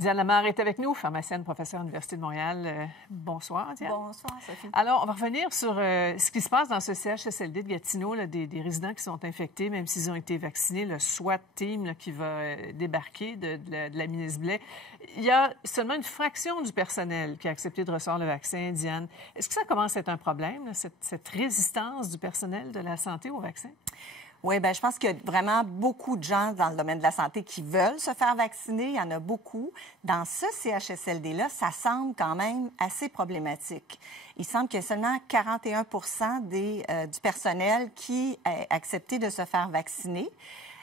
Diane Lamar est avec nous, pharmacienne, professeure à l'Université de Montréal. Bonsoir, Diane. Bonsoir, Sophie. Alors, on va revenir sur ce qui se passe dans ce CHSLD de Gatineau, là, des résidents qui sont infectés, même s'ils ont été vaccinés, le SWAT team là, qui va débarquer de la ministre Blais. Il y a seulement une fraction du personnel qui a accepté de recevoir le vaccin, Diane. Est-ce que ça commence à être un problème, là, cette résistance du personnel de la santé au vaccin? Oui, bien, je pense qu'il y a vraiment beaucoup de gens dans le domaine de la santé qui veulent se faire vacciner. Il y en a beaucoup. Dans ce CHSLD-là, ça semble quand même assez problématique. Il semble qu'il y a seulement 41 du personnel qui a accepté de se faire vacciner.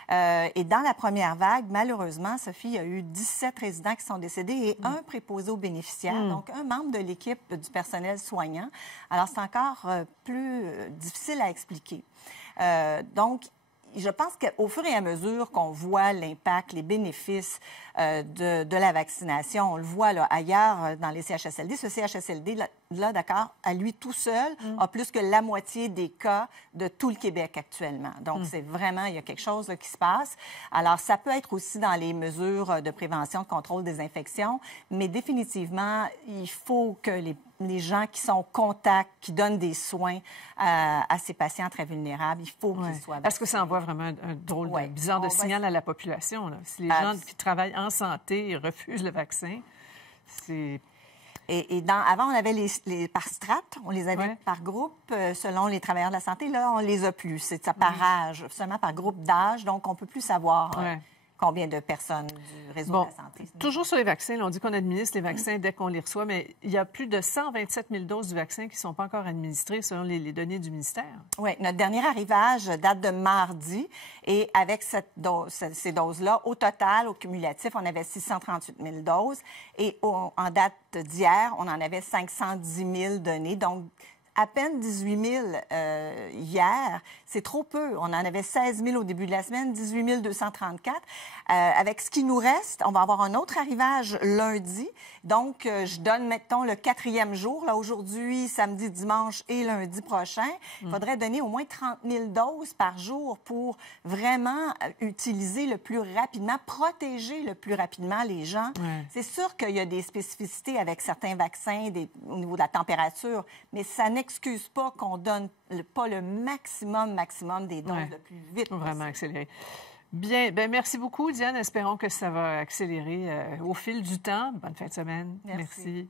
Et dans la première vague, malheureusement, Sophie, il y a eu 17 résidents qui sont décédés et un préposé aux bénéficiaires, donc un membre de l'équipe du personnel soignant. Alors, c'est encore plus difficile à expliquer. Donc, je pense qu'au fur et à mesure qu'on voit l'impact, les bénéfices de la vaccination, on le voit là, ailleurs dans les CHSLD. Ce CHSLD-là, d'accord, à lui tout seul, a plus que la moitié des cas de tout le Québec actuellement. Donc, c'est vraiment, il y a quelque chose là, qui se passe. Alors, ça peut être aussi dans les mesures de prévention, de contrôle des infections, mais définitivement, il faut que les gens qui sont au contact, qui donnent des soins à ces patients très vulnérables, il faut qu'ils soient vaccinés. Parce que ça envoie vraiment un drôle de bizarre de signal à la population, là. Si les gens qui travaillent en santé refusent le vaccin, c'est... Et avant, on avait les par strates, on les avait par groupe, selon les travailleurs de la santé. Là, on les a plus. C'est ça par âge, seulement par groupe d'âge. Donc, on peut plus savoir combien de personnes du réseau de la santé. Toujours sur les vaccins, là, on dit qu'on administre les vaccins dès qu'on les reçoit, mais il y a plus de 127 000 doses du vaccin qui ne sont pas encore administrées selon les données du ministère. Oui, notre dernier arrivage date de mardi et avec ces doses-là, au total, au cumulatif, on avait 638 000 doses et en date d'hier, on en avait 510 000 données. Donc, à peine 18 000 hier, c'est trop peu. On en avait 16 000 au début de la semaine, 18 234. Avec ce qui nous reste, on va avoir un autre arrivage lundi. Donc, je donne, mettons, le 4e jour. Là, aujourd'hui, samedi, dimanche et lundi prochain. Il faudrait donner au moins 30 000 doses par jour pour vraiment utiliser le plus rapidement, protéger le plus rapidement les gens. C'est sûr qu'il y a des spécificités avec certains vaccins au niveau de la température, mais ça n'excuse pas qu'on donne pas le maximum des doses le plus vite possible. Vraiment accélérer. Bien, bien, merci beaucoup, Diane. Espérons que ça va accélérer au fil du temps. Bonne fin de semaine. Merci.